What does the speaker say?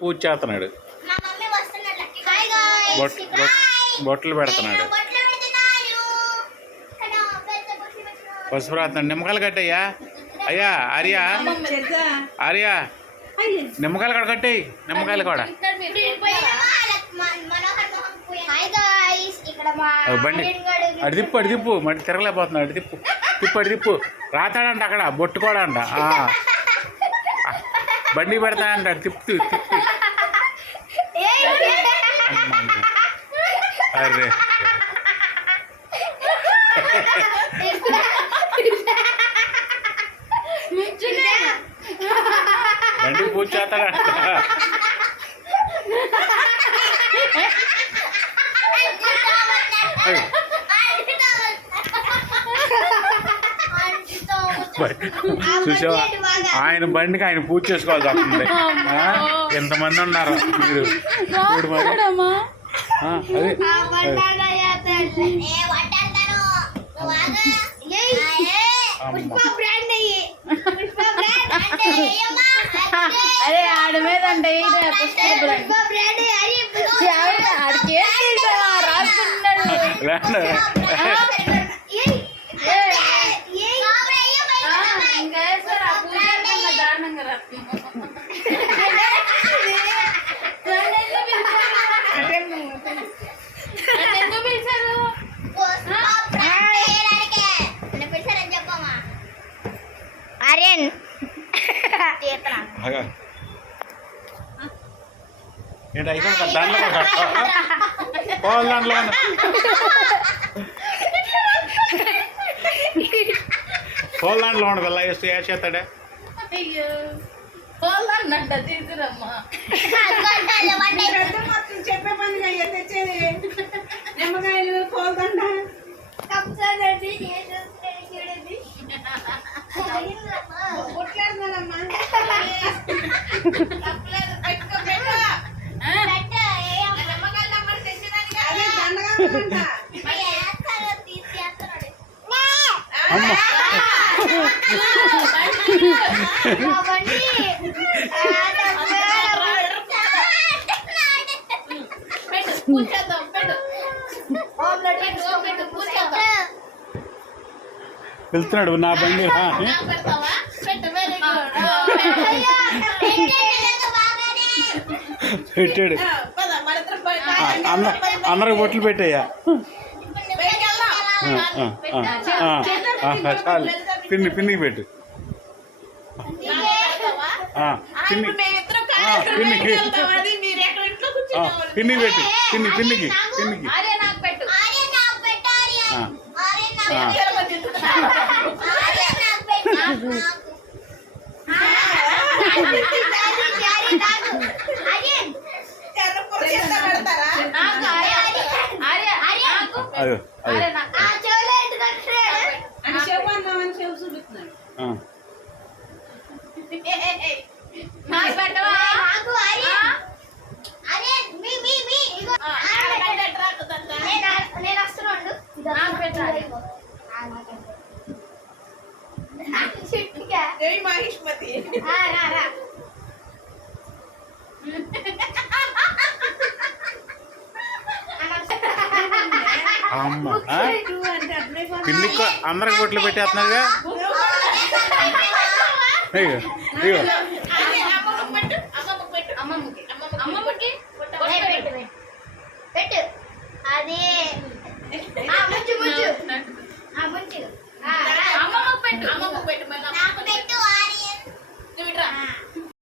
పూజ చేస్తున్నాడు, బొట్లు పెడుతున్నాడు, పసుపు రాస్తున్నాడు. నిమ్మకాయలు కట్టయ్యా. అయ్యా ఆర్య, ఆర్య నిమ్మకాయలు కూడా కట్టేయి, నిమ్మకాయలు కూడా. బండి అడి తిప్పు, అడి తిప్పు, మళ్ళీ తిరగలేకపోతున్నాడు. అడి తిప్పు, తిప్పు, అడి తిప్పు. రాతాడంట అక్కడ, బొట్టు కూడా అంట. బండి పెడతాడంట, తిప్పు తిప్పు. అరే బండి పూజ చేస్తాడంట. చూసావా, ఆయన బండికి ఆయన పూజ చేసుకోవాల్సి వస్తుంది. ఎంతమంది ఉన్నారు మీరు చూడు మరి. అదే అరే ఆడ మీద అంటే ఏంటి అయిపోయింది దాంట్లో పోవాలి. దాంట్లో పోల్ దాంట్లో ఉండదు. అలా వేస్తే ఏ చేస్తాడే. చెప్పే పని తెచ్చేది నిమ్మకాయలు పోల్దండ వెళ్తున్నాడు నా బండి. పెట్టాడు. అందరికి బొట్లు పెట్టాయా. చాలు, పిన్నికి పెట్టు. పిన్నికి పెట్టు. పిన్నికి అయ్యో మహిష్మతి అమ్మ పిన్నికి అందరికి బొట్లు పెట్టేస్తున్నారుగా. అయ్యో అయ్యో